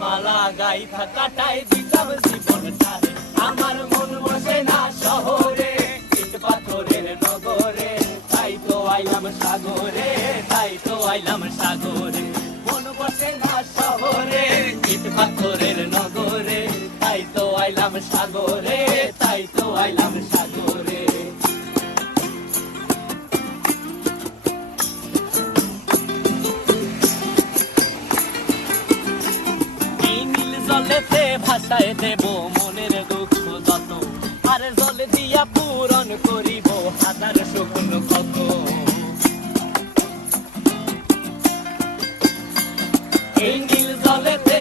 মালা গাইথা কাটাই দিতাম জীবনটারে। আমার মন বসে না শহরে, ইট পাথরের নগরে, তাই তো আইলাম সাগরে, তাই তো আইলাম সাগরে। মন বসে না শহরে, ইট পাথরের নগরে, তাই তো আইলাম সাগরে, তাই তো আইলাম সাগরে। জলেতে ভাসায় দেব মনের দুঃখ যত, আর জলে দিয়া পূরণ করিব হাজার শুকনো ক্ষত। এই নীল জলেতে